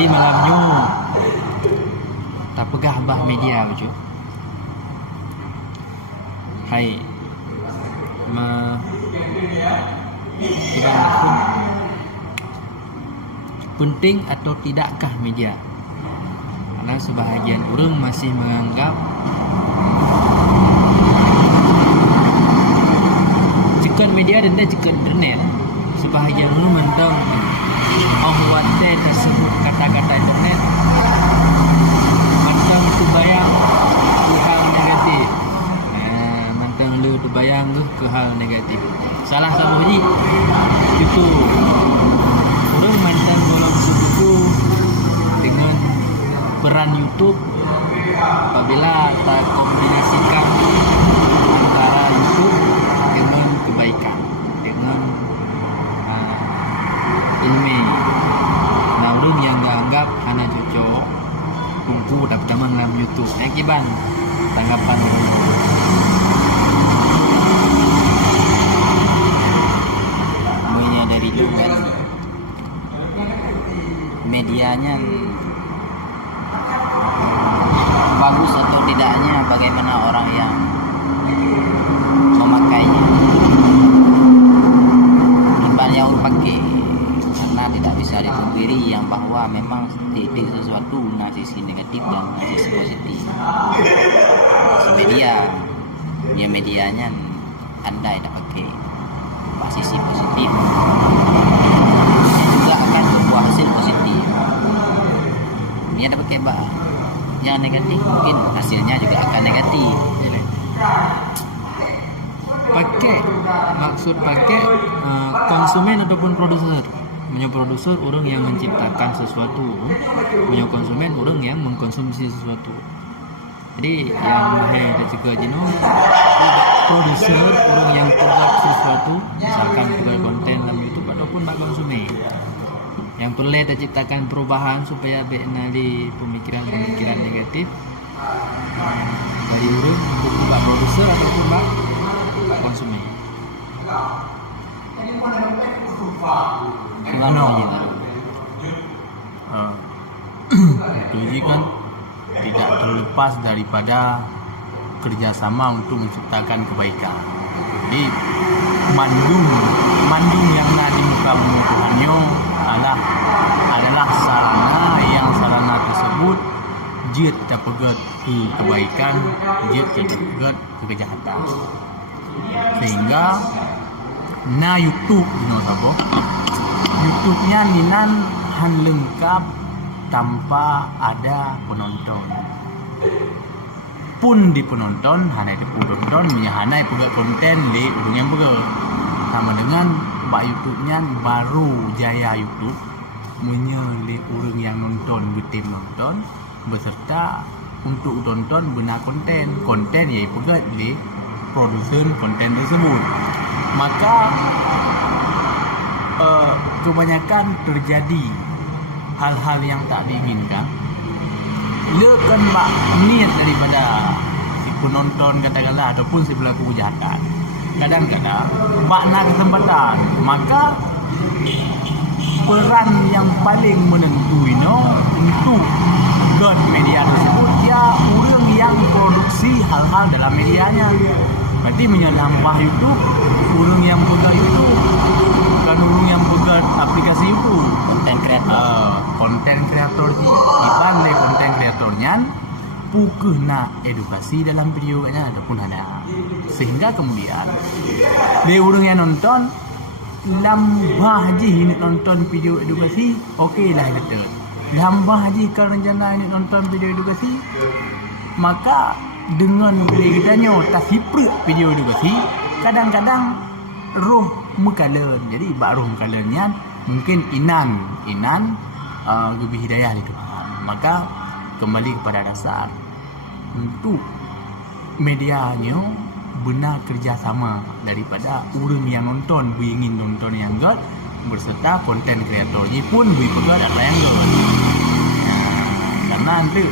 Jadi malamnya tak pegah bah media baju. Hai. Kita pun penting atau tidakkah media? Karena sebahagian orang masih menganggap cekan media dan cekan internet. Sebahagian orang mentang ahwate tersebut kata-kata internet mentang terbayang ke hal negatif. Mentang lu terbayang ke hal negatif. Salah satu ni itu orang mentang golong sebuku dengan peran YouTube apabila tak kombinasikan antara YouTube dengan kebaikan, dengan ilmu. Nah, orang yang anggap hanya cocok kumpul tak pertama dalam YouTube. Kiban tanggapan orang. Mulanya dari itu kan medianya bagus atau tidaknya bagaimana orang yang memakainya. Banyak orang pakai karena tidak bisa dipungkiri yang bahwa memang titik sesuatu sisi negatif dan sisi positif. Medianya anda tidak pakai sisi positif, juga akan membuat hasil positif. Ini ada pakai yang negatif, mungkin hasilnya juga akan negatif. Pakai maksud pakai konsumen ataupun produser. Punya produser orang yang menciptakan sesuatu, punya konsumen orang yang mengkonsumsi sesuatu. Jadi yang ada juga jenuh produser orang yang membuat sesuatu, misalkan juga konten dalam YouTube ataupun bak konsumen yang perlu terciptakan perubahan supaya benali pemikiran-pemikiran negatif dari orang untuk bak produser ataupun bak konsumen. Gimana aja itu jadi kan tidak terlepas daripada kerjasama untuk menciptakan kebaikan. Jadi mandung yang di muka bumi Tuhannya adalah sarana tersebut jid terpegat ke kebaikan, jid terpegat ke kejahatan. Sehingga YouTube YouTube-nya ninan han lengkap tanpa ada penonton. Pun di penonton hanya ada penonton hanya pegak konten le urang yang pegak. Sama dengan bak YouTube-nya baru jaya YouTube menyele orang yang nonton betim nonton beserta untuk tonton benar konten ya pegak le produsen konten tersebut. Maka kebanyakan terjadi hal-hal yang tak diinginkan. Lekan bak niat daripada si penonton katakanlah ataupun si pelaku kejahatan. Kadang-kadang bak nak kesempatan, maka peran yang paling menentu untuk god media tersebut ya orang yang produksi hal-hal dalam medianya. Berarti menyalampah YouTube orang yang buka YouTube, bukan orang yang buka aplikasi YouTube. Konten kreator iban le konten kreatornya pukul nak edukasi dalam video nya ataupun ada. Sehingga kemudian dia orang yang nonton lambah je ini nonton video edukasi, okeylah kita. Lambah je kalau rencana ini nonton video edukasi, maka dengan kitanya tak siprik video edukasi, kadang-kadang roh mekalan. Jadi bak roh mekalannya mungkin inan lebih hidayah itu. Maka kembali kepada dasar untuk medianya benar kerjasama daripada orang yang nonton ingin nonton yang god berserta konten kreatornya pun berpegang apa yang god. Karena nanti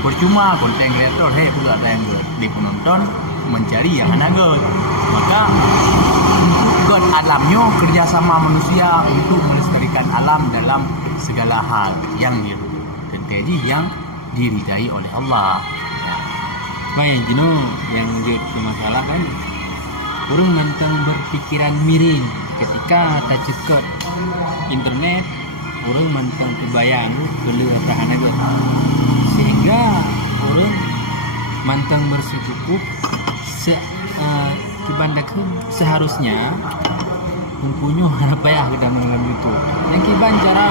percuma konten kreator pula ada yang god di penonton mencari yang ada god. Maka untuk god alamnya kerjasama manusia untuk melestarikan alam dalam segala hal yang dilakukan. konten yang diridai oleh Allah. Supaya yang jadi masalah kan orang mantang berpikiran miring ketika tak cekot internet, orang mantang terbayang beli tahan aja, sehingga orang mantang bersekukup kibandakeun seharusnya mempunyai apa kita mengenal itu. Yang kiban cara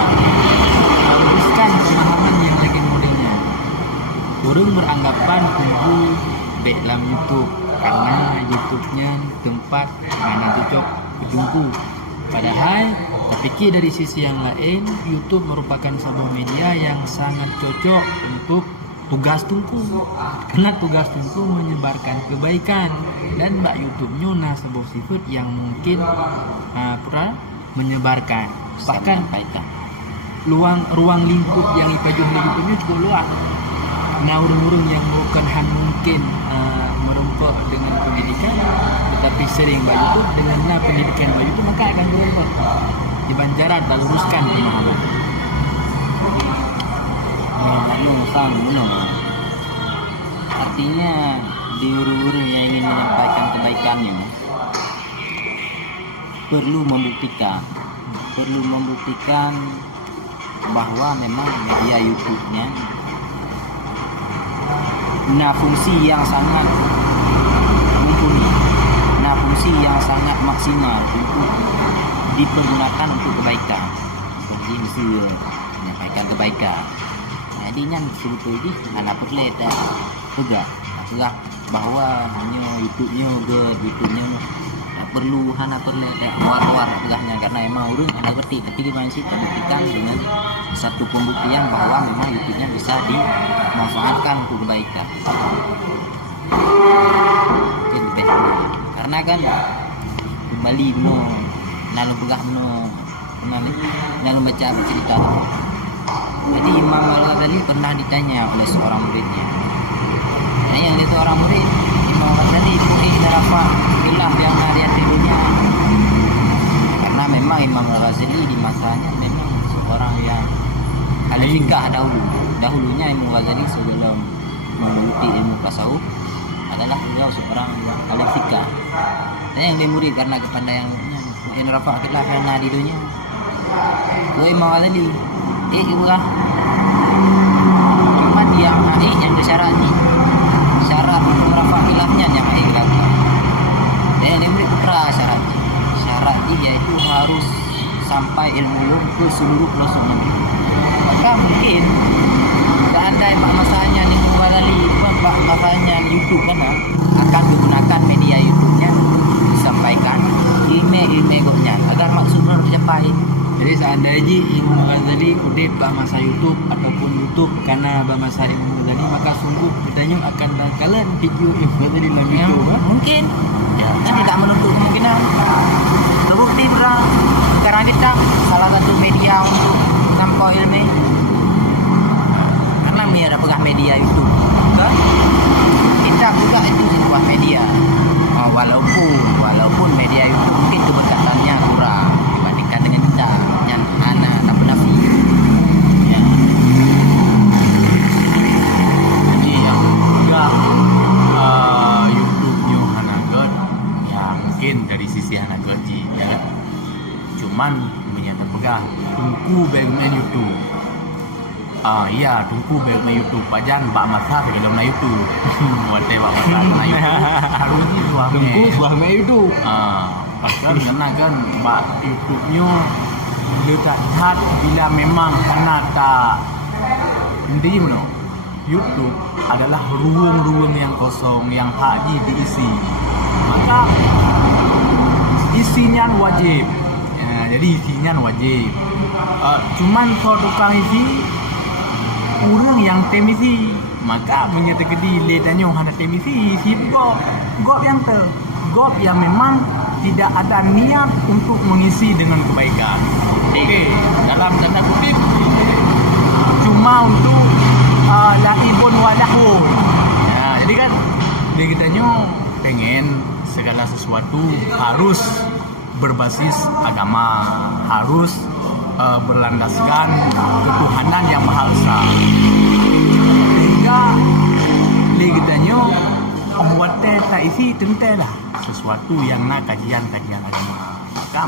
luruskan pemahaman yang lagi modelnya. Orang beranggapan tunggu baik dalam YouTube karena YouTube-nya tempat mana cocok berjumpa. Padahal terpikir dari sisi yang lain, YouTube merupakan sebuah media yang sangat cocok untuk tugas tungku. Karena tugas tungku menyebarkan kebaikan, dan YouTube-nya nah sebuah sifat yang mungkin pura menyebarkan. Bahkan ruang lingkup yang ipajuh di YouTube-nya cukup luas. Nah, urung-urung yang bukan mungkin merumpak dengan pendidikan, tetapi sering bayi YouTube dengan pendidikan bayi YouTube, maka akan berubah. Di Banjaran tak luruskan pemahaman. Artinya di urung-urung yang ingin menyampaikan kebaikannya perlu membuktikan bahwa memang media YouTube-nya fungsi yang sangat mumpuni, fungsi yang sangat maksimal untuk dipergunakan untuk kebaikan, seperti misalnya menyampaikan kebaikan. Jadi yang sebetulnya anak perlu tegak bahwa hanya YouTube-nya perlu war tegaknya, karena emang urung ada berarti gimana sih terbuktikan dengan satu pembuktian bahwa memang YouTube-nya bisa dimanfaatkan untuk kebaikan. Karena kan kembali lalu baca cerita. Jadi Imam Al-Ghazali pernah ditanya oleh seorang muridnya. Yang itu orang murid, Imam Al-Ghazali murid apa khilaf yang harian tidurnya. Karena memang Imam Al-Ghazali di masanya memang seorang yang ahli fikih dahulunya Imam Al-Ghazali sebelum menggeluti ilmu tasawuf adalah beliau seorang ahli fikih. Dan yang dia murid karena kepada yang rafa khilaf yang harian tidurnya. Imam Al-Ghazali ibulah cuma dia yang bersyarat syarat untuk rafa khilafnya yang lagi. Dan dia beri putra syarat yaitu harus sampai ilmu ke seluruh pelosok negeri. Maka mungkin seandainya masanya di kembali masanya di YouTube akan menggunakan media YouTube-nya disampaikan ilmu goknya agar maksudnya tercapai. Jadi seandainya Imam Ghazali udip masa YouTube ataupun YouTube karena masa Imam Ghazali, maka sungguh bertanya akan kalian video Imam Ghazali dalam YouTube mungkin kan tidak menutup kemungkinan. Terbukti sekarang kita salah satu media untuk nampak ilmu karena ada pegang media YouTube kan? Kita juga itu sebuah media walaupun media YouTube mungkin kedekatannya kurang dibandingkan dengan kita yang anak nabi ya. Jadi yang juga YouTube-nya Hanagot ya mungkin dari sisi Hanagot ya cuman menyata pegang tungku bagian YouTube. Iya, tungku bagian YouTube. Pajan bak masa ke dalam YouTube. Wate bak masa na YouTube. Harus ni tungku suami YouTube. Kan kena kan bak YouTube-nya letak lihat bila memang kena tak nanti mana YouTube adalah ruang-ruang yang kosong yang haji diisi. Maka isinya wajib. Jadi isinya wajib. Cuman kalau tukang isi urang yang temisi, maka menyatakan di letanya ada temisi, isi gop yang memang tidak ada niat untuk mengisi dengan kebaikan. Okey, dalam tanda kutip cuma untuk laibun walahun. Ya, jadi kan dia kitanya pengen segala sesuatu harus berbasis agama, harus berlandaskan ketuhanan yang Maha Esa. Sehingga ligitanya buat tak isi tentang sesuatu yang nak kajian-kajian agama. Maka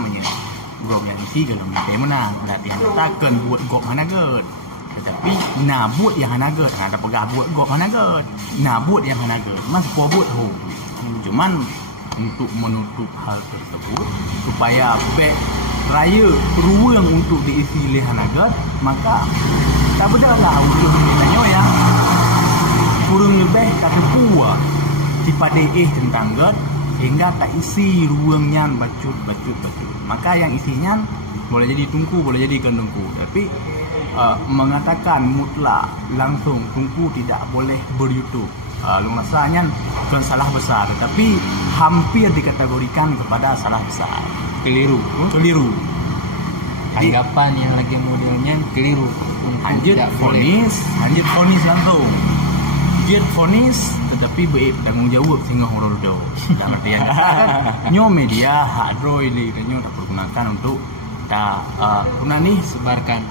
gop yang isi kalau minta mana berarti takkan buat gop hanaget. Tetapi nak buat yang hanaget, ada pegah buat gop hanaget. Nak buat yang hanaget, mas buat ho. Cuman untuk menutup hal tersebut supaya beg raya ruang untuk diisi oleh hanaget, maka tak bedalah untuk ditanya yang kurang lebih tapi puas pada tentang God sehingga tak isi ruangnya bacut. Maka yang isinya boleh jadi tungku, boleh jadi ikan tungku. Tapi mengatakan mutlak langsung tungku tidak boleh ber-YouTube. Lu rasanya bukan salah besar, tetapi hampir dikategorikan kepada salah besar. Keliru. Anggapan yang lagi modelnya keliru. Anjir fonis langsung. Jet fonis tetapi baik tanggung jawab sehingga horor do. Dalam artian nyo media hak droid nyo tak pergunakan untuk tak guna ni Sebarkan.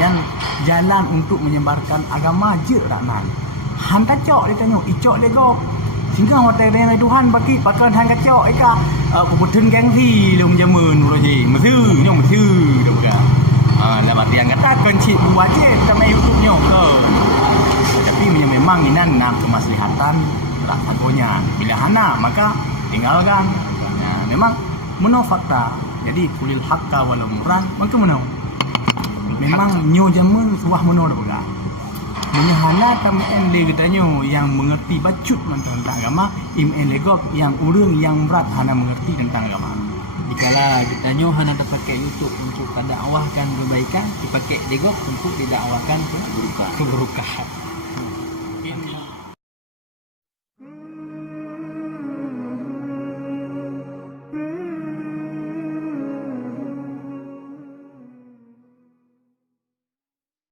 yang jalan untuk menyebarkan agama je tak nan. Han kacok dia tanya, icok dia go. Sehingga hotel dengan Tuhan bagi pakai han kacok ika puputun gengsi lu menjamun roji. Mesir dah bukan. Dalam artian kata kencit buat je sama YouTube nyo ke. Tapi memang ini nak kemaslihatan rakyatnya. Bila hana maka tinggalkan. Memang menau fakta. Jadi kulil hakka walau murah maka menau. Memang nyo jamun suah menau dah pegang. Menahana tamen le katanya yang mengerti bacut tentang agama, legok yang urang yang berat hana mengerti tentang agama. Dikala ditanya hanya terpakai YouTube untuk dakwahkan kebaikan, dipakai legok untuk didakwahkan keburukan.